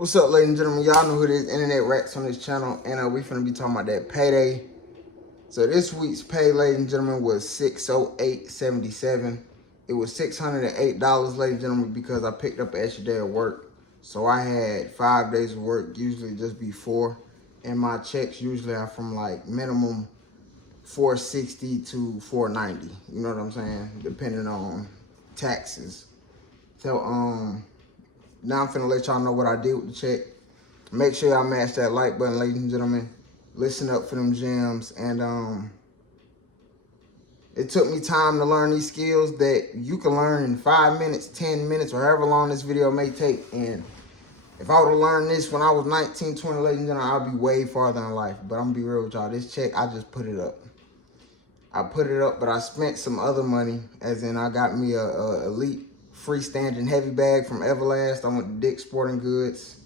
What's up, ladies and gentlemen? Y'all know who it is, Internet Rats on this channel, and we finna be talking about that payday. So this week's pay, ladies and gentlemen, was $608.77. It was $608, ladies and gentlemen, because I picked up an extra day of work. So I had 5 days of work, usually just before, and my checks usually are from like minimum $460 to $490. You know what I'm saying? Depending on taxes. So now I'm finna let y'all know what I did with the check. Make sure y'all mash that like button, ladies and gentlemen. Listen up for them gems. And it took me time to learn these skills that you can learn in 5 minutes, 10 minutes, or however long this video may take. And if I would have learned this when I was 19, 20, ladies and gentlemen, I'd be way farther in life. But I'm gonna be real with y'all. This check, I just put it up. I put it up, but I spent some other money, as in I got me a elite freestanding heavy bag from Everlast. I went to Dick's Sporting Goods.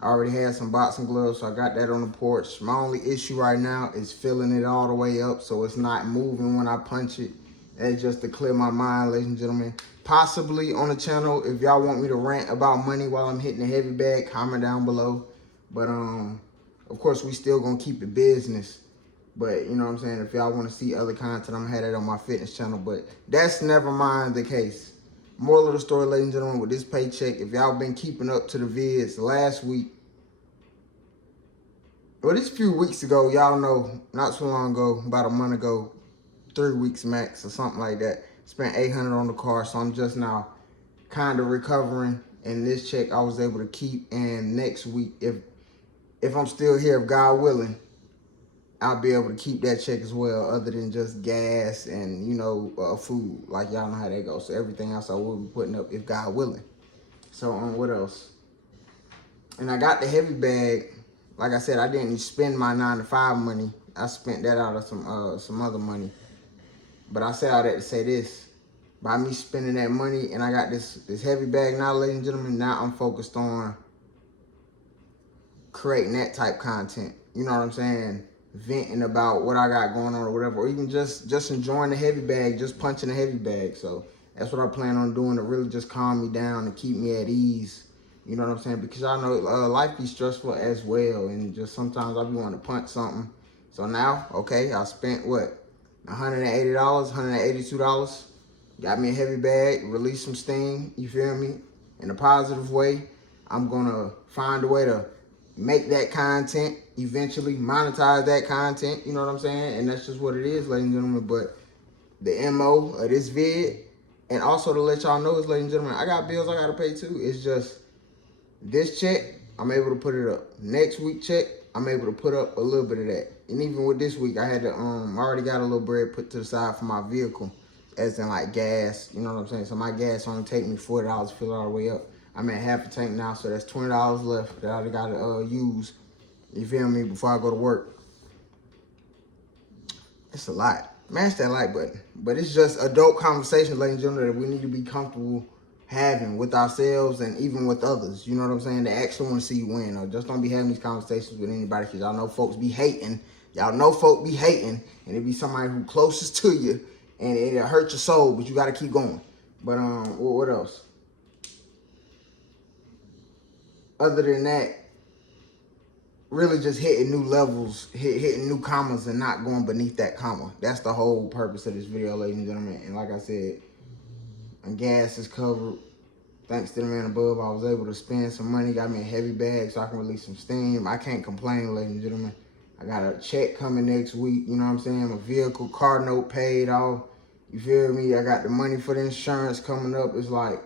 I already had some boxing gloves, so I got that on the porch. My only issue right now is filling it all the way up so it's not moving when I punch it. That's just to clear my mind, ladies and gentlemen. Possibly on the channel, if y'all want me to rant about money while I'm hitting the heavy bag, comment down below. But of course, we still gonna keep it business. But you know what I'm saying, if y'all want to see other content, I'm gonna have that on my fitness channel. But that's never mind the case. Moral of the story, ladies and gentlemen, with this paycheck, if y'all been keeping up to the vids last week, well, this few weeks ago, y'all know, not so long ago, about a month ago, 3 weeks max or something like that, spent $800 on the car, so I'm just now kind of recovering, and this check I was able to keep, and next week, if I'm still here, if God willing, I'll be able to keep that check as well, other than just gas and, you know, food. Like, y'all know how that goes. So everything else I will be putting up if God willing. So, what else? And I got the heavy bag. Like I said, I didn't spend my 9-to-5 money. I spent that out of some other money. But I say all that to say this. By me spending that money, and I got this heavy bag now, ladies and gentlemen, now I'm focused on creating that type content. You know what I'm saying? Venting about what I got going on or whatever, or even just enjoying the heavy bag, just punching the heavy bag. So that's what I plan on doing to really just calm me down and keep me at ease. You know what I'm saying? Because I know life be stressful as well, and just sometimes I be wanting to punch something. So now, okay, I spent what, $180, $182. Got me a heavy bag, released some steam. You feel me? In a positive way. I'm gonna find a way to make that content, eventually monetize that content, you know what I'm saying? And that's just what it is, ladies and gentlemen. But the MO of this vid, and also to let y'all know is, ladies and gentlemen, I got bills I gotta pay too. It's just this check, I'm able to put it up. Next week check, I'm able to put up a little bit of that. And even with this week, I had to I already got a little bread put to the side for my vehicle, as in like gas, you know what I'm saying? So my gas only take me $40 to fill it all the way up. I'm at half a tank now, so that's $20 left that I gotta use. You feel me? Before I go to work. It's a lot. Smash that like button. But it's just adult conversations, ladies and gentlemen, that we need to be comfortable having with ourselves and even with others. You know what I'm saying? They actually want to see you win. Or just don't be having these conversations with anybody, because y'all know folks be hating. Y'all know folk be hating, and it be somebody who closest to you, and it'll hurt your soul, but you got to keep going. But what else? Other than that, really just hitting new levels, hitting new commas and not going beneath that comma. That's the whole purpose of this video, ladies and gentlemen. And like I said, and gas is covered. Thanks to the man above, I was able to spend some money, got me a heavy bag so I can release some steam. I can't complain, ladies and gentlemen. I got a check coming next week, you know what I'm saying? My vehicle, car note paid off. You feel me? I got the money for the insurance coming up. It's like,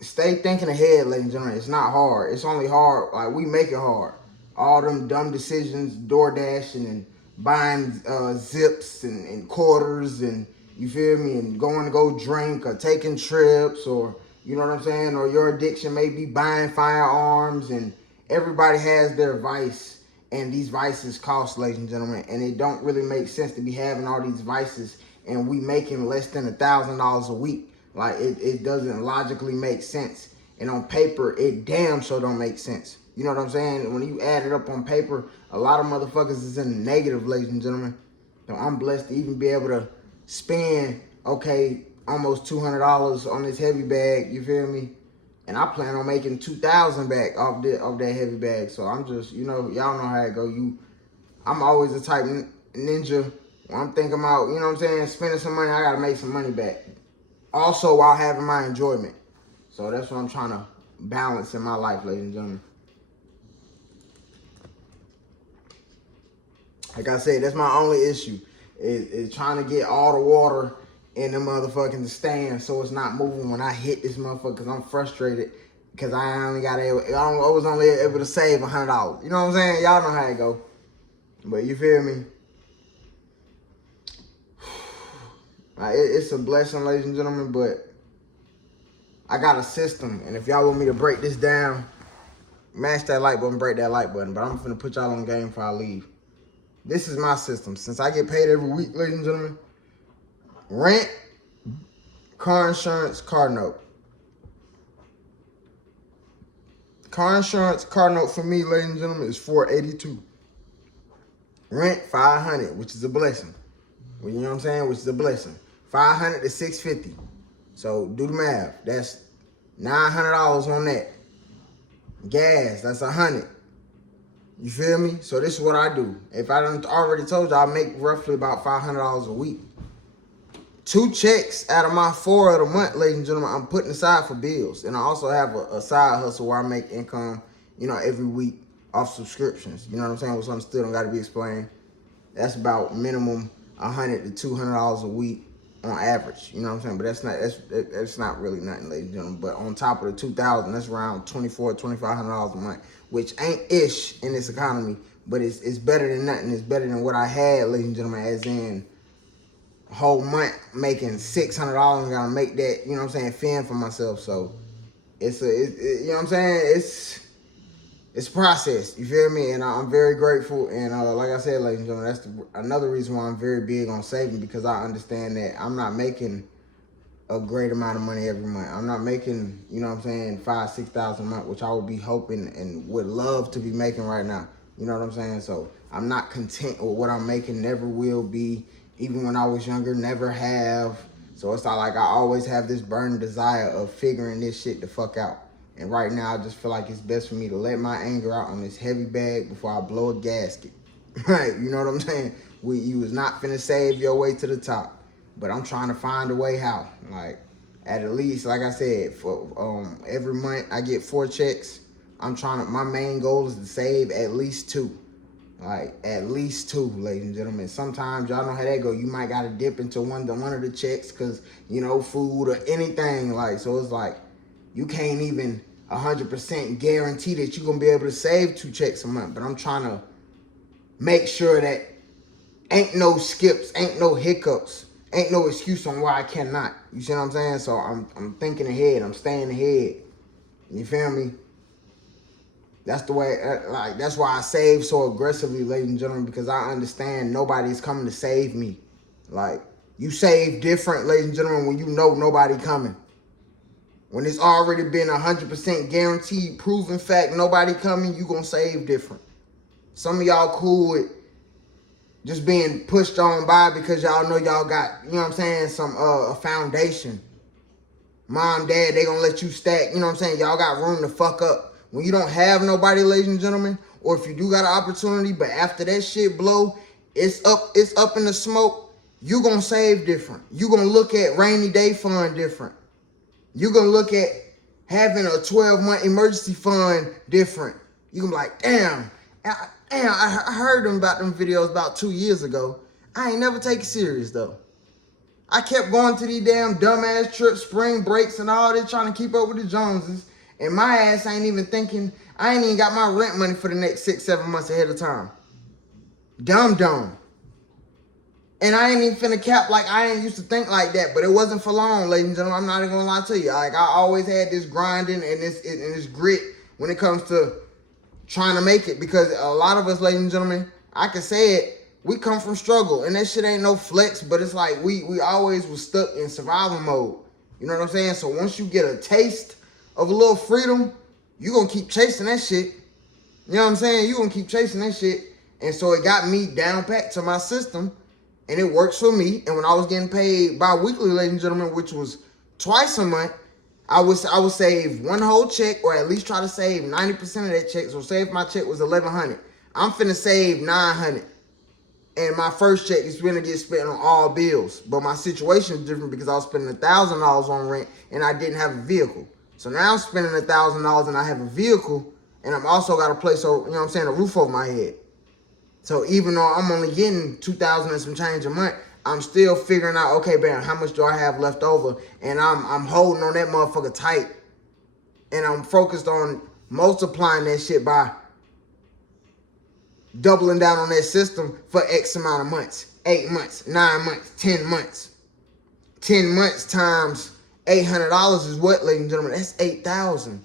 stay thinking ahead, ladies and gentlemen. It's not hard. It's only hard, like, we make it hard. All them dumb decisions, door dashing and buying zips and quarters, and you feel me, and going to go drink or taking trips, or you know what I'm saying, or your addiction may be buying firearms, and everybody has their vice, and these vices cost, ladies and gentlemen, and it don't really make sense to be having all these vices and we making less than $1,000 a week. Like, it doesn't logically make sense. And on paper, it damn sure don't make sense. You know what I'm saying? When you add it up on paper, a lot of motherfuckers is in the negative, ladies and gentlemen. So I'm blessed to even be able to spend, okay, almost $200 on this heavy bag, you feel me? And I plan on making 2,000 back off that heavy bag. So I'm just, y'all know how it go. I'm always the type ninja. When I'm thinking about, you know what I'm saying, spending some money, I gotta make some money back. Also while having my enjoyment. So that's what I'm trying to balance in my life, ladies and gentlemen. Like I said, that's my only issue. Is trying to get all the water in the motherfucking stand so it's not moving when I hit this motherfucker, because I'm frustrated because I was only able to save $100. You know what I'm saying? Y'all know how it go. But you feel me? It's a blessing, ladies and gentlemen, but I got a system, and if y'all want me to break this down, mash that like button, break that like button, but I'm finna put y'all on game before I leave. This is my system. Since I get paid every week, ladies and gentlemen, rent, car insurance, car note. Car insurance, car note for me, ladies and gentlemen, is $482. Rent, $500, which is a blessing. You know what I'm saying? Which is a blessing. $500 to $650. So do the math. That's $900 on that. Gas, that's $100. You feel me? So this is what I do. If I done already told you, I make roughly about $500 a week. 2 checks out of my 4 of the month, ladies and gentlemen, I'm putting aside for bills. And I also have a side hustle where I make income, every week off subscriptions. You know what I'm saying? Which I'm still don't got to be explained. That's about minimum $100 to $200 a week on average. You know what I'm saying? But that's not really nothing, ladies and gentlemen. But on top of the 2,000, that's around $2,500 a month, which ain't ish in this economy, but it's better than nothing. It's better than what I had, ladies and gentlemen, as in a whole month making $600 and gotta make that, you know what I'm saying, fend for myself. So you know what I'm saying? It's a process, you feel me? And I'm very grateful. And like I said, ladies and gentlemen, that's another reason why I'm very big on saving, because I understand that I'm not making a great amount of money every month. I'm not making, you know what I'm saying, $5,000-$6,000 a month, which I would be hoping and would love to be making right now. You know what I'm saying? So I'm not content with what I'm making, never will be, even when I was younger, never have. So it's not like I always have this burning desire of figuring this shit the fuck out. And right now, I just feel like it's best for me to let my anger out on this heavy bag before I blow a gasket. Right? You know what I'm saying? You was not finna save your way to the top. But I'm trying to find a way how. Like, at least, like I said, for every month I get 4 checks. My main goal is to save at least 2. Like, at least 2, ladies and gentlemen. Sometimes, y'all know how that go. You might got to dip into one of the checks because, food or anything. Like, so it's like, you can't even 100% guarantee that you're going to be able to save 2 checks a month. But I'm trying to make sure that ain't no skips, ain't no hiccups, ain't no excuse on why I cannot. You see what I'm saying? So I'm thinking ahead. I'm staying ahead. You feel me? That's the way, that's why I save so aggressively, ladies and gentlemen, because I understand nobody's coming to save me. Like, you save different, ladies and gentlemen, when you know nobody coming. When it's already been 100% guaranteed, proven fact, nobody coming, you gonna save different. Some of y'all cool with just being pushed on by because y'all know y'all got, you know what I'm saying, some a foundation. Mom, dad, they gonna let you stack, you know what I'm saying? Y'all got room to fuck up. When you don't have nobody, ladies and gentlemen, or if you do got an opportunity, but after that shit blow, it's up in the smoke, you gonna save different. You gonna look at rainy day fund different. You gonna look at having a 12-month emergency fund different. You gonna be like, damn, I heard about them videos about 2 years ago. I ain't never take it serious though. I kept going to these damn dumbass trips, spring breaks and all this, trying to keep up with the Joneses. And my ass ain't even thinking, I ain't even got my rent money for the next 6-7 months ahead of time. Dumb. And I ain't even finna cap, like, I ain't used to think like that, but it wasn't for long, ladies and gentlemen. I'm not even gonna lie to you. Like, I always had this grinding and this grit when it comes to trying to make it, because a lot of us, ladies and gentlemen, I can say it, we come from struggle, and that shit ain't no flex, but it's like we always was stuck in survival mode. You know what I'm saying? So once you get a taste of a little freedom, you gonna keep chasing that shit. You know what I'm saying? You gonna keep chasing that shit. And so it got me down pat to my system, and it works for me. And when I was getting paid bi-weekly, ladies and gentlemen, which was twice a month, I would save one whole check, or at least try to save 90% of that check. So say if my check was $1,100, I'm finna save $900. And my first check is gonna get spent on all bills. But my situation is different because I was spending $1,000 on rent and I didn't have a vehicle. So now I'm spending $1,000 and I have a vehicle, and I'm also got a place, so you know what I'm saying, a roof over my head. So even though I'm only getting $2,000 and some change a month, I'm still figuring out, okay, bam, how much do I have left over? And I'm holding on that motherfucker tight. And I'm focused on multiplying that shit by doubling down on that system for X amount of months. 8 months, 9 months, 10 months. 10 months times $800 is what, ladies and gentlemen? That's $8,000.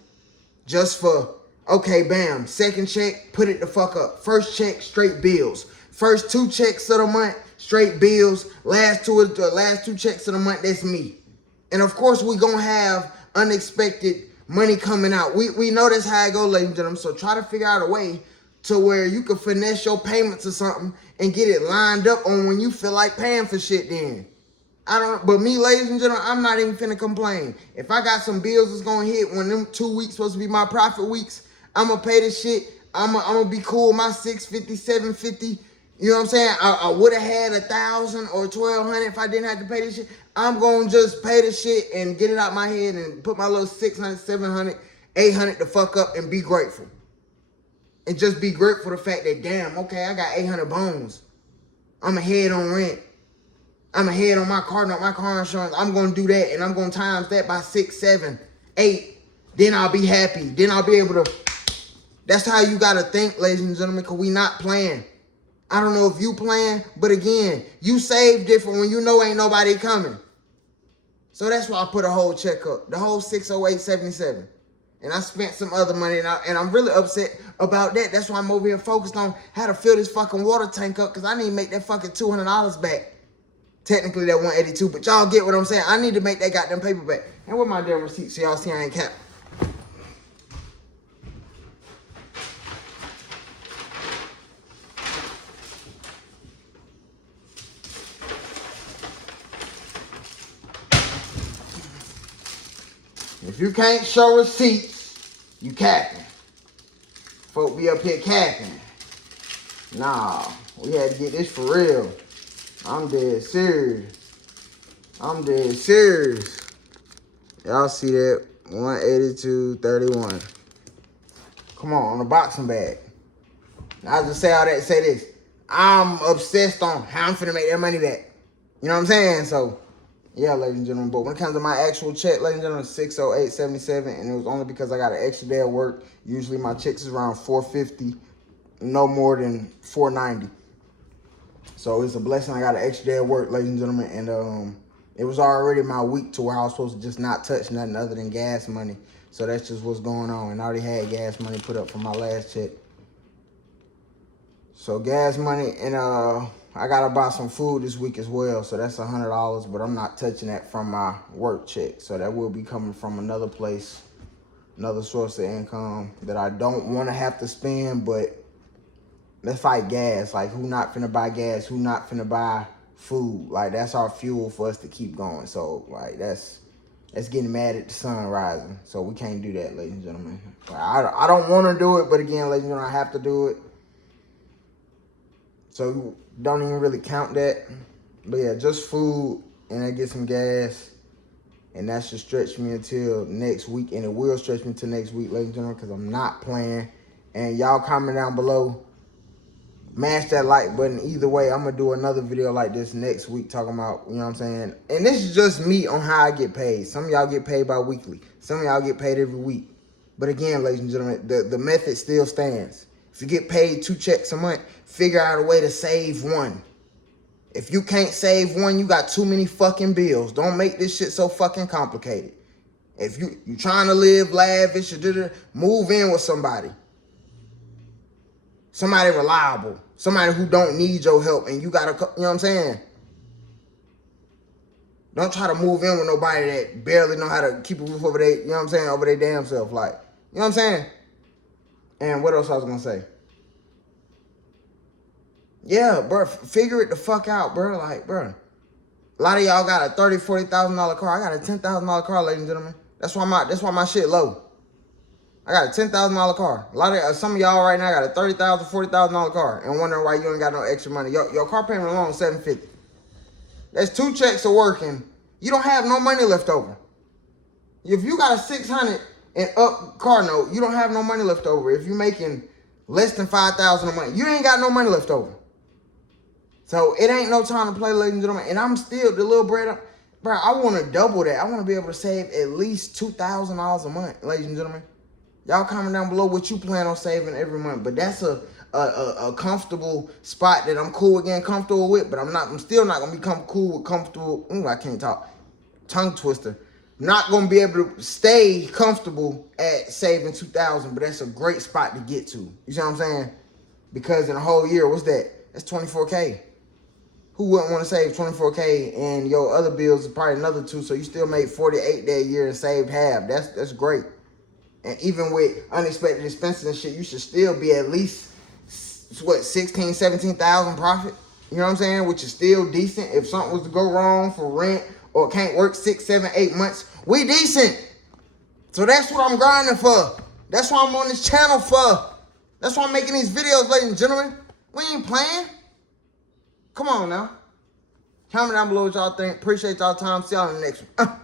Just for, okay, bam, second check, put it the fuck up. First check, straight bills. First 2 checks of the month, straight bills. Last two checks of the month, that's me. And of course, we gonna have unexpected money coming out. We know that's how it go, ladies and gentlemen. So try to figure out a way to where you can finesse your payments or something and get it lined up on when you feel like paying for shit then. But me, ladies and gentlemen, I'm not even finna complain. If I got some bills that's gonna hit when them 2 weeks supposed to be my profit weeks, I'm gonna pay this shit. I'm gonna be cool with my $650, $750. You know what I'm saying? I would have had $1,000 or $1,200 if I didn't have to pay this shit. I'm gonna just pay the shit and get it out my head and put my little $600, $700, $800 the fuck up and be grateful. And just be grateful for the fact that, damn, okay, I got 800 bones. I'm ahead on rent. I'm ahead on my car insurance. I'm going to do that, and I'm going to times that by 6, 7, 8. Then I'll be happy. Then I'll be able to. That's how you got to think, ladies and gentlemen, because we not playing. I don't know if you playing, but again, you save different when you know ain't nobody coming. So that's why I put a whole check up, the whole 608.77. And I spent some other money, and I'm really upset about that. That's why I'm over here focused on how to fill this fucking water tank up, because I need to make that fucking $200 back. Technically, that 182, but y'all get what I'm saying. I need to make that goddamn paper back. And with my damn receipt, so y'all see I ain't cap. If you can't show receipts, you capping. Folk be up here capping. Nah, we had to get this for real. I'm dead serious. I'm dead serious. Y'all see that? 182.31. Come on the boxing bag. Now, I just say all that to say this. I'm obsessed on how I'm finna make that money back. You know what I'm saying? So, yeah, ladies and gentlemen. But when it comes to my actual check, ladies and gentlemen, 608.77, and it was only because I got an extra day of work. Usually my checks is around 450, no more than 490. So it's a blessing I got an extra day of work, ladies and gentlemen. And it was already my week to where I was supposed to just not touch nothing other than gas money. So that's just what's going on. And I already had gas money put up for my last check. So gas money, and I gotta buy some food this week as well. So that's $100, but I'm not touching that from my work check. So that will be coming from another place, another source of income that I don't want to have to spend, but let's fight gas. Like, who not finna buy gas? Who not finna buy food? Like, that's our fuel for us to keep going. So, like, that's getting mad at the sun rising. So we can't do that, ladies and gentlemen. Like, I don't want to do it, but again, ladies and gentlemen, I have to do it. So don't even really count that. But yeah, just food, and I get some gas. And that should stretch me until next week. And it will stretch me until next week, ladies and gentlemen, because I'm not playing. And y'all comment down below. Mash that like button. Either way, I'm going to do another video like this next week talking about, you know what I'm saying? And this is just me on how I get paid. Some of y'all get paid bi-weekly. Some of y'all get paid every week. But again, ladies and gentlemen, the method still stands. If you get paid 2 checks a month, figure out a way to save one. If you can't save one, you got too many fucking bills. Don't make this shit so fucking complicated. If you trying to live lavish, move in with somebody. Somebody reliable. Somebody who don't need your help, and you gotta, you know what I'm saying? Don't try to move in with nobody that barely know how to keep a roof over their, you know what I'm saying, over their damn self. Like, you know what I'm saying? And what else I was gonna say? Yeah, bro, figure it the fuck out, bro. Like, bro, a lot of y'all got a $30,000, $40,000 car. I got a $10,000 car, ladies and gentlemen. That's why my shit low. I got a $10,000 car. A lot of some of y'all right now got a $30,000, $40,000 car and wondering why you ain't got no extra money. Your car payment alone is $750. That's 2 checks of working. You don't have no money left over. If you got a $600 and up car note, you don't have no money left over. If you're making less than $5,000 a month, you ain't got no money left over. So it ain't no time to play, ladies and gentlemen. And I'm still the little bread. Bro, I want to double that. I want to be able to save at least $2,000 a month, ladies and gentlemen. Y'all comment down below what you plan on saving every month. But that's a comfortable spot that I'm cool again, comfortable with. But I'm still not gonna become cool with comfortable. I can't talk. Tongue twister. Not gonna be able to stay comfortable at saving $2,000, but that's a great spot to get to. You see what I'm saying? Because in a whole year, what's that? That's $24K. Who wouldn't want to save $24K and your other bills is probably another $2, so you still made $48 that year and saved half. That's great. And even with unexpected expenses and shit, you should still be at least, what, 16, 17,000 profit? You know what I'm saying? Which is still decent. If something was to go wrong for rent or can't work 6, 7, 8 months, we decent. So that's what I'm grinding for. That's why I'm on this channel for. That's why I'm making these videos, ladies and gentlemen. We ain't playing. Come on now. Comment down below what y'all think. Appreciate y'all time. See y'all in the next one.